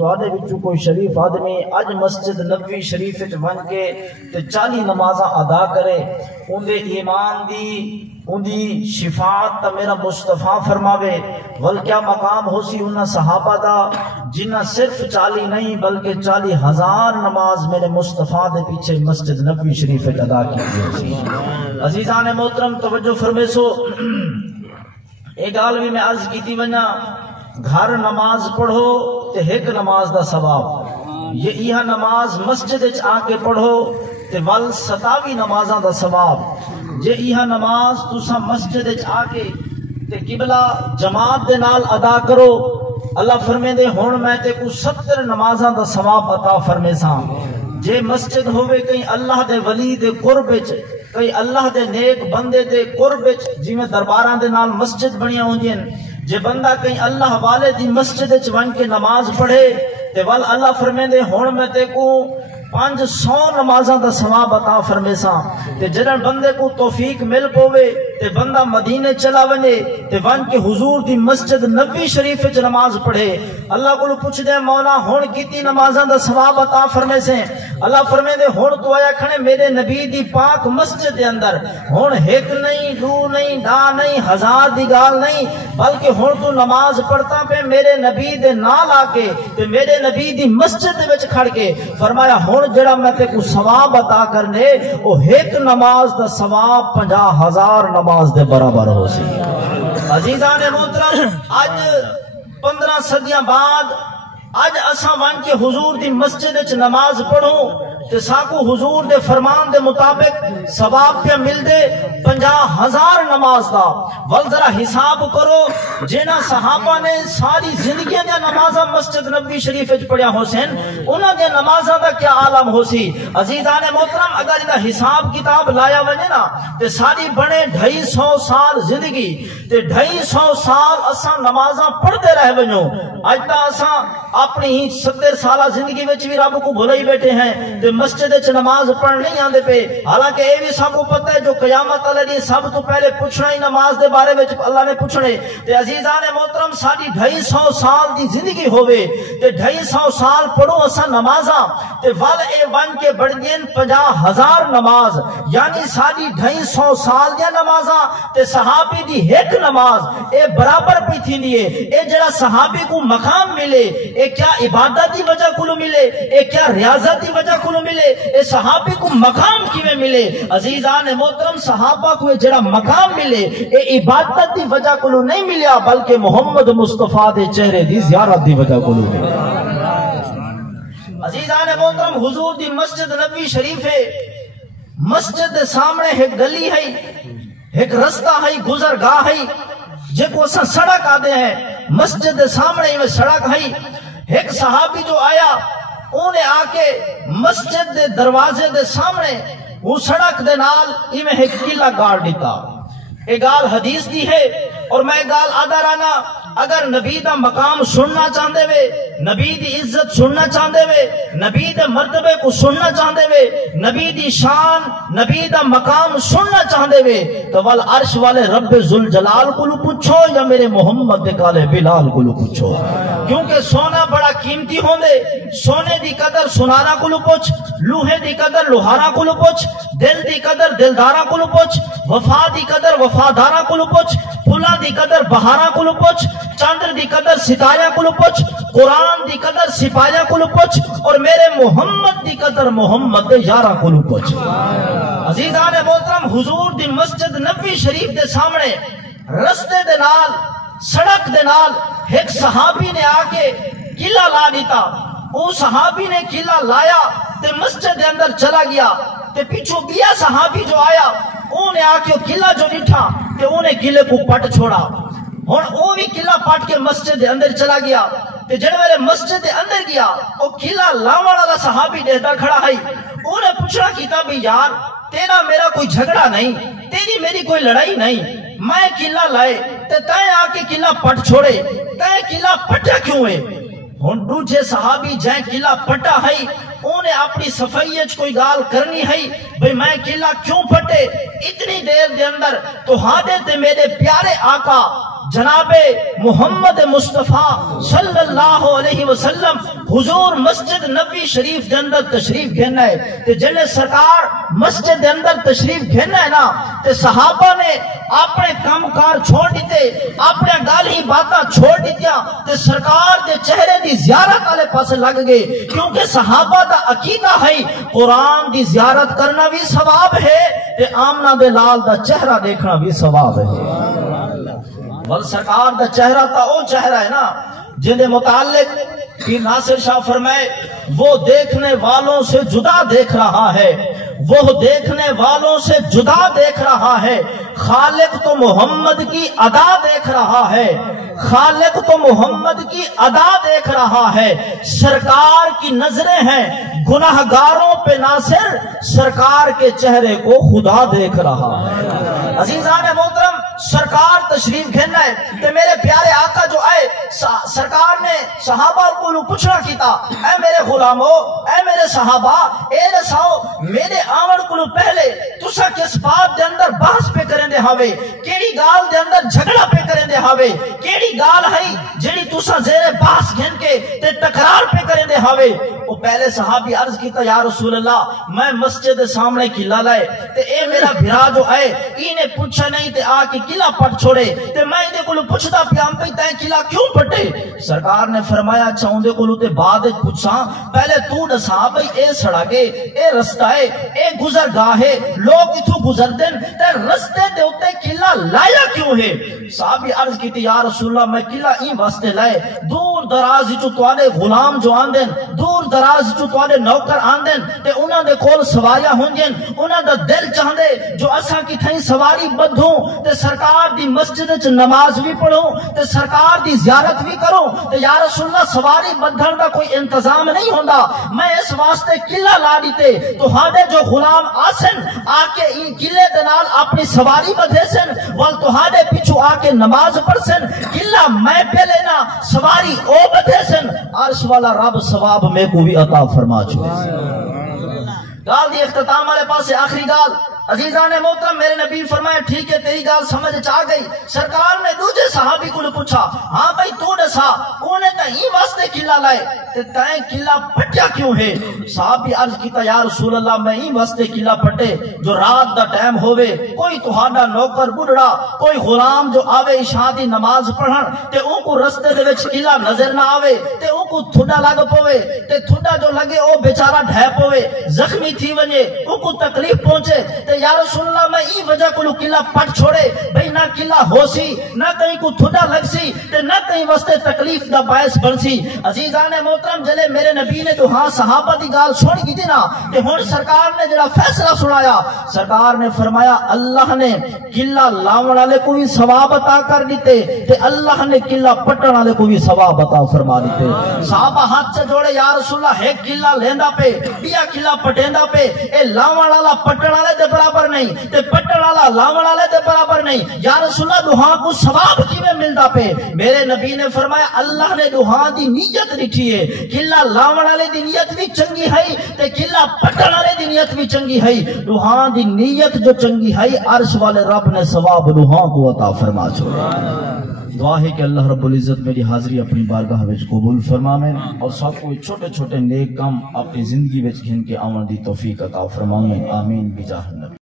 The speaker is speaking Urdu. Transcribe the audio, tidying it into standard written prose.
تواڈے وچوں کوئی شریف آدمی اج مسجد نبوی شریف وچ ون کے تے 40 نمازاں ادا کرے، اون دے ایمان دی ان دی شفاعت تا میرا مصطفیٰ فرماوے، ول کیا مقام ہو سی انہاں صحابہ دا جنہ صرف 40 نہیں بلکہ 40,000 نماز میرے مصطفیٰ دے پیچھے مسجد نبوی شریف وچ ادا کی۔ عزیزان محترم توجہ فرمے سو، ایک گل بھی میں عرض کیتی ونا، گھر نماز پڑھو تے ایک نماز دا ثواب، یہ نماز مسجد وچ آ کے پڑھو تے ول 27 نمازاں دا ثواب، جے یہ نماز تسا مسجد وچ آ کے تے قبلہ جماعت دے نال ادا کرو، اللہ فرمے دے ہن میں تے کو 70 نمازاں دا ثواب عطا فرمے ساں۔ جے مسجد ہوئے کہیں اللہ دے ولی دے قرب وچ، کہیں اللہ دے نیک بندے دے قرب وچ، جویں درباراں دے نال مسجد بنیاں ہوندیاں، جے بندہ کہیں اللہ والے دی مسجد وچ ون کے نماز پڑھے تے ول اللہ فرمے دے ہن میں تے کو 500 نمازاں دا ثواب عطا فرمے ساں۔ تے جڑا بندے کو توفیق مل پوے تے بندہ مدینے چلا ونے تے ون کے حضور دی مسجد نبوی شریف وچ نماز پڑھے، اللہ کو پوچھ دے مولا ہن کیتی نمازاں دا ثواب عطا فرمے سے، اللہ فرمے دے ہن تو آیا کھڑے میرے نبی دی پاک مسجد دے اندر، ہن ایک نہیں دو نہیں ڈا نہیں ہزار دی گال نہیں، بلکہ ہن تو نماز پڑھتا پہ میرے نبی دے نال آ کے تے میرے نبی دی مسجد دے وچ کھڑ کے فرمایا ہن جڑا میں تے کو ثواب عطا کرنے او ایک نماز دا ثواب 50,000 نماز دے برابر ہو سی۔ عزیزان محترم اج 15 صدیاں بعد اج اساں ون کے حضور دی مسجد وچ نماز پڑھو تے ساکو حضور دے فرمان دے مطابق ثواب پہ مل دے 50,000 نماز دا۔ ول ذرا حساب کرو جنہ صحابہ نے ساری زندگی دے نمازاں مسجد نبوی شریف وچ پڑھیا ہو سن، انہاں دے نمازاں دا کیا عالم ہو سی۔ عزیزان محترم اگر دا حساب کتاب لایا ونے نا تے ساری بنے 250 سال زندگی تے 250 سال اساں نمازاں پڑھتے رہ ونجو، اج تا اساں اپنی ہی 70 سالہ زندگی وچ بھی رب کو بھلائی بیٹھے ہیں تے مسجد وچ نماز پڑھ نہیں آندے پہ، حالانکہ اے بھی سب کو پتہ ہے جو قیامت والے دن سب تو پہلے پوچھنا ہی نماز دے بارے وچ اللہ نے پوچھنے۔ تے عزیزان محترم ساری 250 سال دی زندگی ہوئے تے 250 سال پڑھو اساں نمازاں تے ول اے ون کے بڑھ گئن 50,000 نماز، یعنی ساری 250 سال دی نمازاں تے صحابی دی ایک نماز اے برابر پی تھی دیئے۔ اے جڑا صحابی کو مقام ملے اے کیا عبادت دی وجہ کلو ملے، اے کیا ریاضت دی وجہ کلو ملے، اے صحابی کو مقام کیویں ملے؟ عزیزان محترم صحابہ کو جڑا مقام ملے اے عبادت دی وجہ کلو نہیں ملیا بلکہ محمد مصطفیٰ دے چہرے دی زیارت دی وجہ کلو ملے۔ عزیزان محترم حضور دی مسجد نبوی شریف ہے، مسجد دے سامنے ایک گلی ہے، ایک رستہ ہے، گزرگاہ ہے، جے کو اساں سڑک آدے ہیں، مسجد دے سامنے میں سڑک ہے۔ ایک صحابی جو آیا انہیں آ کے مسجد دے دروازے دے سامنے وہ سڑک دے نال ایویں ایک قلعہ گاڑ دیتا۔ ایک گال حدیث دی ہے اور میں گال آدھا رانا اگر نبی دا مقام سننا چاہندے وے، نبی دی عزت سننا چاہندے وے، نبی دے مرتبے کو سننا چاہندے وے، نبی دی شان نبی دا مقام سننا چاہندے وے تو ول عرش والے رب ذوالجلال کو پوچھو یا میرے محمد دے کالے بلال کو پوچھو، کیونکہ سونا بڑا قیمتی ہوندے، سونے دی قدر سنارا کو پوچھ، لوہے دی قدر لوہارا کو پوچھ، دل دی قدر دلدارا کو پوچھ، وفا دی قدر وفادارا کو پوچھ، پھلا دی قدر بہارا کو پوچھ، چاندر دی قدر ستارہ کو پوچھ، قرآن دی قدر سپاہیاں کو پوچھ، اور میرے محمد دی قدر محمد یارہ کو پوچھ۔ عزیزان محترم حضور دی مسجد نبوی شریف دے سامنے رستے دے نال سڑک دے نال ایک صحابی نے آ کے قلعہ لا دیتا، وہ صحابی نے قلعہ لایا تے مسجد دے اندر چلا گیا تے پیچھو گیا صحابی جو آیا انہیں آ کے قلعہ جو ڈٹھا تے انہیں قلعے کو پٹ چھوڑا، اور وہ بھی قلعہ پٹ کے مسجد دے اندر چلا گیا تے جڑے میرے مسجد دے اندر گیا وہ قلعہ لاوڑ والا صحابی دیتا کھڑا ہے، انہیں پوچھنا کیتا بھی یار تیرا میرا کوئی جھگڑا نہیں، تیری میری کوئی لڑائی نہیں، میں قلعہ لائے تے تائیں آ کے قلعہ پٹ چھوڑے، تائیں قلعہ پٹا کیوں ہے؟ ہن دوجے صحابی جائیں قلعہ پٹا ہے انہیں اپنی صفائیت کوئی گال کرنی ہے بھئی میں قلعہ کیوں پٹے اتنی دیر دے اندر تو ہادے تے میرے پیارے آقا جناب محمد مصطفیٰ صلی اللہ علیہ وسلم حضور مسجد نبی شریف دے اندر تشریف گھننا ہے تے جلے سرکار مسجد دے اندر تشریف گھننا ہے نا تے صحابہ نے اپنے کام کار چھوڑ دیتے اپنے گالی باتاں چھوڑ دیتیاں تے سرکار دے چہرے دی زیارت والے پاس لگ گئے کیونکہ صحابہ دا عقیدہ ہے قرآن دی زیارت کرنا بھی ثواب ہے تے آمنہ دے لال دا چہرہ دیکھنا بھی ثواب ہے بل سرکار دا چہرہ تا او چہرہ ہے نا جنہیں متعلق پیر ناصر شاہ فرمائے وہ دیکھنے والوں سے جدا دیکھ رہا ہے وہ دیکھنے والوں سے جدا دیکھ رہا ہے خالق تو محمد کی ادا دیکھ رہا ہے خالق تو محمد کی ادا دیکھ رہا ہے سرکار کی نظریں ہیں گناہگاروں پہ ناصر سرکار کے چہرے کو خدا دیکھ رہا ہے عزیزان محترم سرکار تشریف گھننا ہے کہ میرے پیارے آقا جو آئے سرکار نے صحابہ کو پوچھنا کیتا اے میرے غلاموں اے میرے صحابہ اے رساؤ میرے آمن کو پہلے تسا کس بات دے اندر بحث پہ کریں دے ہاوے کیڑی گال دے اندر جھگڑا پہ کریں دے ہاوے کیڑی گال ہے جڑی تسا زیر بحث گھن کے تے تکرار پہ کریں دے ہاوے وہ پہلے صحابی عرض کیتا یا رسول اللہ میں مسجد سامنے قلعہ لائے تے اے میرا بھرا جو آئے انہیں پوچھا نہیں تے آ کے قلعہ پٹ چھوڑے تے میں دے کو پوچھتا پیام پہ تے قلعہ کیوں پٹے سرکار نے فرمایا اچھا ان دے کو تے بعد پوچھا پہلے تو دسا بھئی اے سڑکے اے رستہ ہے اے گزر گاہ ہے لوگ اتھو گزر دیں تے رستے دے ہوتے قلعہ لایا کیوں ہے صحابی عرض کیتی یا رسول اللہ میں قلعہ این واسطے لائے دور دراز جو توانے غلام جو آن دیں دور دراز جو توانے نوکر آن دیں تے انہاں دے کول سواریاں ہوں جن انہاں دا دل چاہندے جو اساں کی تھیں سواری بدھوں تے سرکار دی مسجد چ نماز بھی پڑھوں تے سرکار دی زیارت بھی کروں تے یا رسول اللہ سواری بدھن دا کوئی انتظام نہیں ہوندا میں اس واسطے قلعہ لا دیتے تو ہاڈے جو غلام آسن آ کے ان قلعے دے نال اپنی سواری بدھے سن ول تو ہاڈے پیچھو آ کے نماز پڑھ سن قلعہ میں پہ لینا سواری او بدھے سن عرش والا رب ثواب میں کو بھی عطا فرما چکے گال دی اختتام والے پاس سے آخری گال عزیزان محترم میرے نبی فرمائے ٹھیک ہے تیری گال سمجھ چاہ گئی سرکار نے دوسرے صحابی کو پوچھا ہاں بھائی تو دسا انہیں تا ہی واسطے قلعہ لائے تے تائیں قلعہ پٹیا کیوں ہے صحابی عرض کیتا یا رسول اللہ میں ہی واسطے قلعہ پٹے جو رات دا ٹائم ہووے کوئی تہاڈا نوکر بڑھڑا کوئی غلام جو آوے عشاء دی نماز پڑھن تے اون کو رستے دے وچ قلعہ نظر نہ آوے تے اون کو تھوڑا لگ پوے تے تھوڑا جو لگے او بیچارہ ڈھے پوے زخمی تھی ونجے اون کو تکلیف پہنچے تے یا رسول اللہ میں ای وجہ کو قلعہ پٹ چھوڑے بھئی نہ قلعہ ہو سی نہ کہیں کو تھوڑا لگ سی تے نہ کہیں واسطے تکلیف دا باعث بن سی عزیزان محترم جلے میرے نبی نے تو ہاں صحابہ دی گال سن کی تھی نا کہ ہن سرکار نے جڑا فیصلہ سنایا سرکار نے فرمایا اللہ نے قلعہ لاون والے کو بھی ثواب عطا کر دیتے تے اللہ نے قلعہ پٹن والے کو بھی ثواب عطا فرما دیتے صحابہ ہاتھ سے جوڑے یا رسول اللہ ایک قلعہ لیندا پے بیا قلعہ پٹیندا پے اے لاون والا پٹن والے دے برابر نہیں تے پٹن والا لاون والے دے برابر نہیں یا رسول اللہ دوہاں کو ثواب کیویں ملدا پے میرے نبی نے فرمایا اللہ نے دوہاں دی نیت لکھی ہے قلعہ لاون والے دی نیت بھی چنگی ہے تے قلعہ پٹن والے دی نیت بھی چنگی ہے دوہاں دی نیت جو چنگی ہے عرش والے رب نے ثواب دوہاں کو عطا فرما چھوڑا دعا ہے کہ اللہ رب العزت میری حاضری اپنی بارگاہ وچ قبول فرماویں اور سب کو چھوٹے چھوٹے نیک کام اپنی زندگی وچ گھن کے آون دی توفیق عطا فرماویں آمین بجاہ